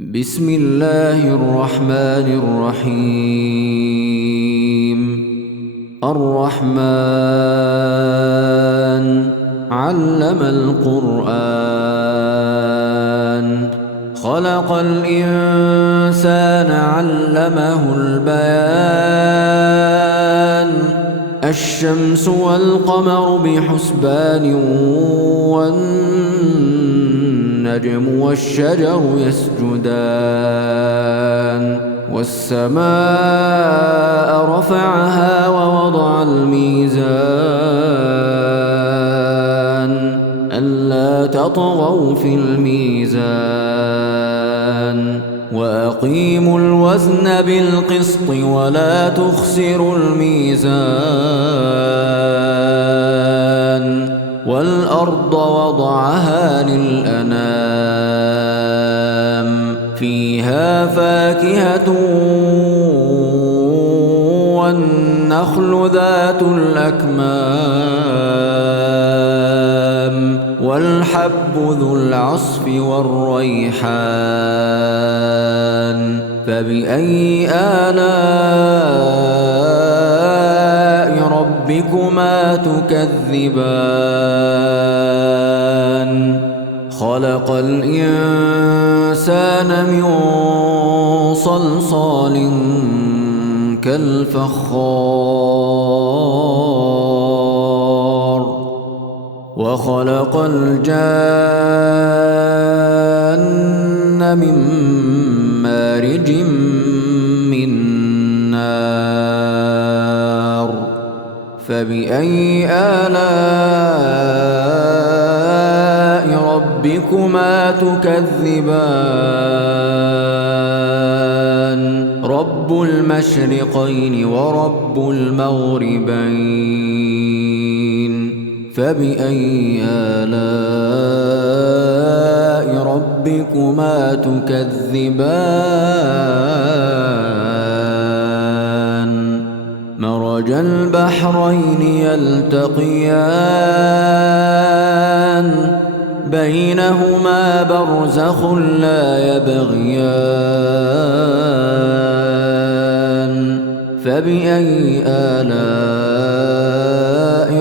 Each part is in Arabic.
بسم الله الرحمن الرحيم. الرحمن علم القرآن خلق الإنسان علمه البيان الشمس والقمر بحسبان والنجم والشجر يسجدان والسماء رفعها ووضع الميزان ألا تطغوا في الميزان وأقيموا الوزن بالقسط ولا تخسروا الميزان والأرض وضعها للأنام فيها فاكهة والنخل ذات الأكمام والحب ذو العصف والريحان فبأي آلاء ربكما تكذبان خلق الإنسان من صلصال كالفخار وخلق الجان من مارج من نار فبأي آلاء ربكما تكذبان رب المشرقين ورب المغربين فبأي آلاء ربكما تكذبان مرج البحرين يلتقيان بينهما برزخ لا يبغيان فبأي آلاء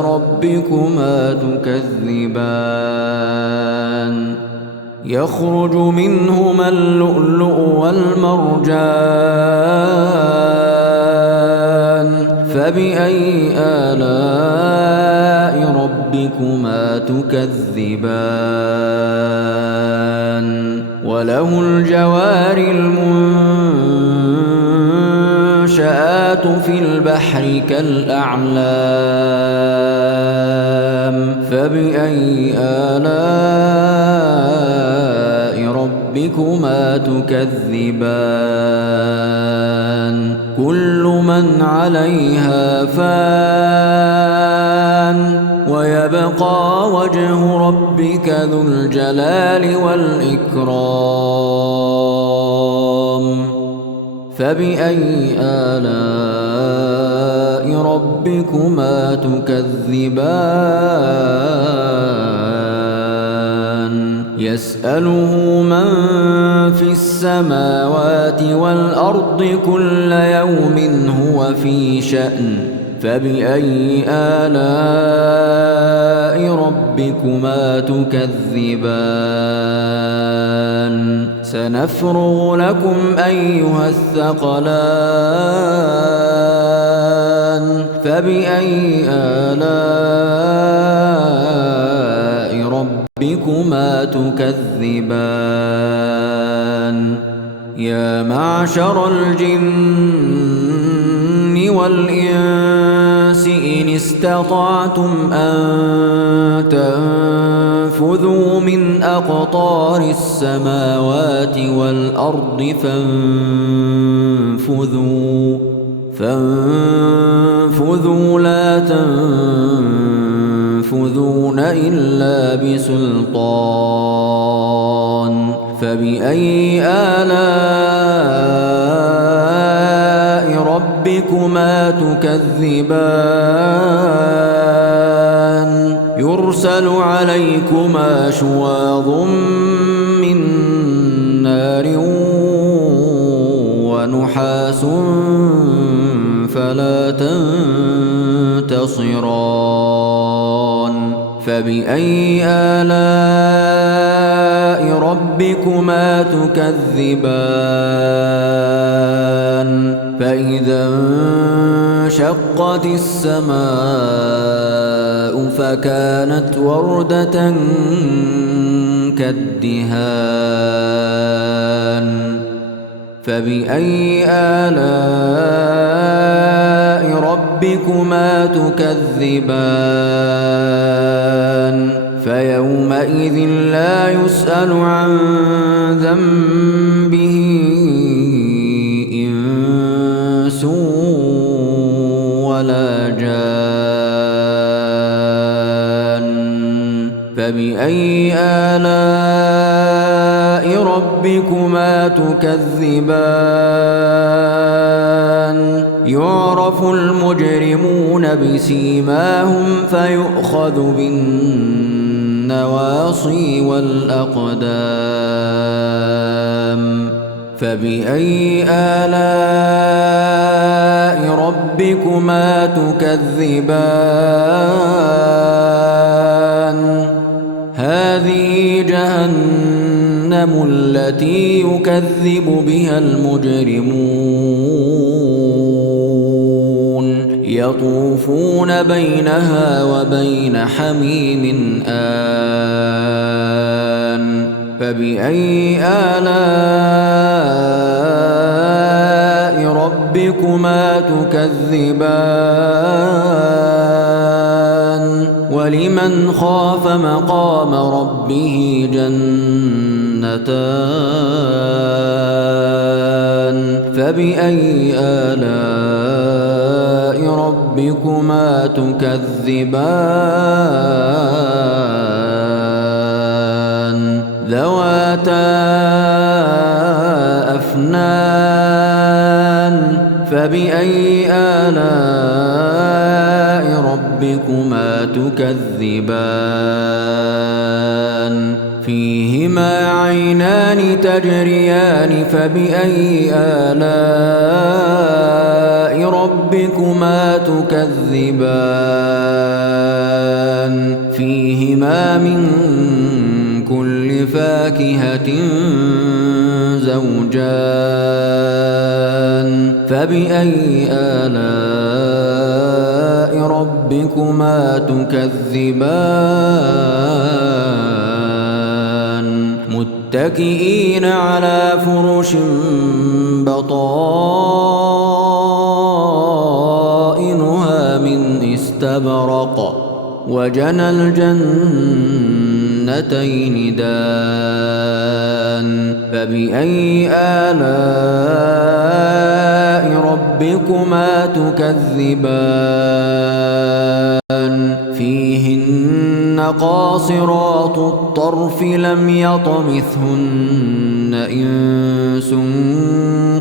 ربكما تكذبان يخرج منهما اللؤلؤ والمرجان فبأي آلاء ربكما تكذبان وله الجوار المنشآت في البحر كالأعلام فبأي آلاء ربكما تكذبان كل من عليها فان ويبقى وجه ربك ذو الجلال والإكرام فبأي آلاء ربكما تكذبان يسأله من في السماوات والأرض كل يوم هو في شأن فبأي آلاء ربكما تكذبان سنفرغ لكم أيها الثقلان فبأي آلاء ربكما تكذبان يا معشر الجن والإنس إن استطعتم أن تنفذوا من أقطار السماوات والأرض فانفذوا لا تنفذون إلا بسلطان فبأي آلاء ربكما تكذبان يرسل عليكما شواظ من نار ولا تنتصران فبأي آلاء ربكما تكذبان فإذا انشقت السماء فكانت وردة كالدهان فبأي آلاء ربكما تكذبان فيومئذ لا يسأل عن ذنبه إنس ولا جان فبأي آلاء ربكما تكذبان يعرف المجرمون بسيماهم فيؤخذ بالنواصي والأقدام فبأي آلاء ربكما تكذبان هذه جهنم التي يكذب بها المجرمون يطوفون بينها وبين حميم آن فبأي آلاء ربكما تكذبان ولمن خاف مقام ربه جنتان فبأي آلاء ربكما تكذبان ذواتا أفنان فبأي آلاء ربكما تكذبان فيهما عينان تجريان فبأي آلاء ربكما تكذبان فيهما من كل فاكهة زوجان فبأي آلاء ربكما تكذبان متكئين على فرش بطائنها من استبرق وجنى الجنتين دان فبأي آلاء ربكما تكذبان فيهن قاصرات الطرف لم يطمثهن إنس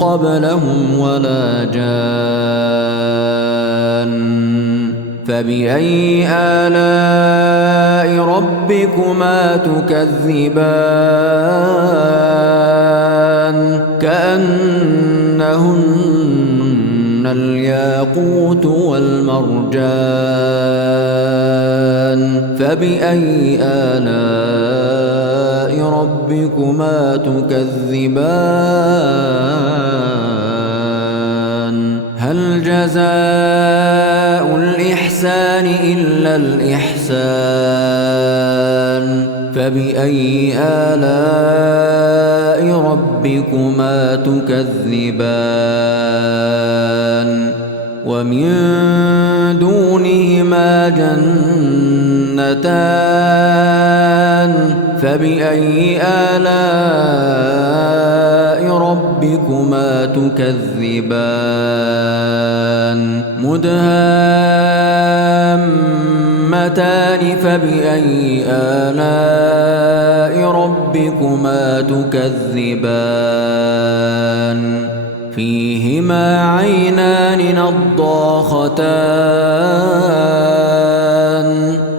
قبلهم ولا جان فبأي آلاء ربكما تكذبان كأنهن الياقوت والمرجان فبأي آلاء ربكما تكذبان هل جزاء الإحسان إلا الإحسان فبأي آلاء ربكما تكذبان ومن دونهما جنتان فبأي آلاء ربكما تكذبان مدهامتان فبأي آلاء ربكما تكذبان فيهما عينان نضاختان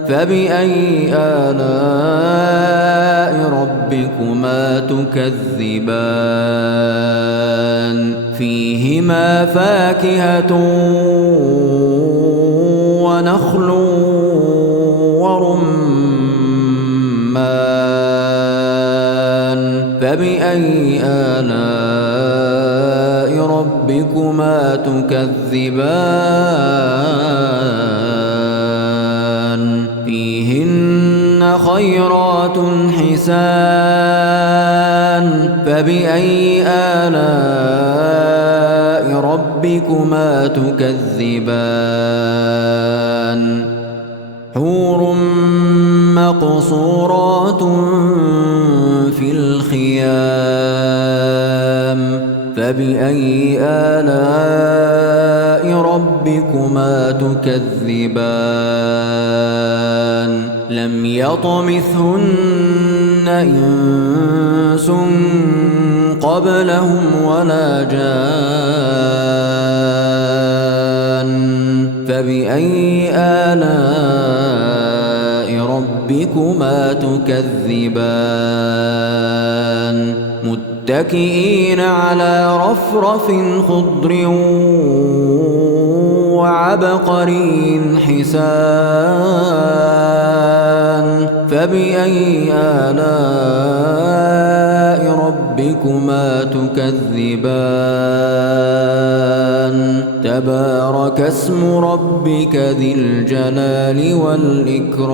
فبأي آلاء ربكما تكذبان فيهما فيهما فاكهة ونخل ورمان فبأي آلاء ربكما تكذبان فيهن خيرات حسان فبأي آلاء ربكما تكذبان حور مقصورات في الخيام فبأي آلاء ربكما تكذبان لم يطمثهن إنس قبلهم ولا جان فبأي آلاء ربكما تكذبان متكئين على رفرف خضر وعبقري حسان فبأي آلاء ربكما تكذبان تبارك اسم ربك ذي الجلال والإكرام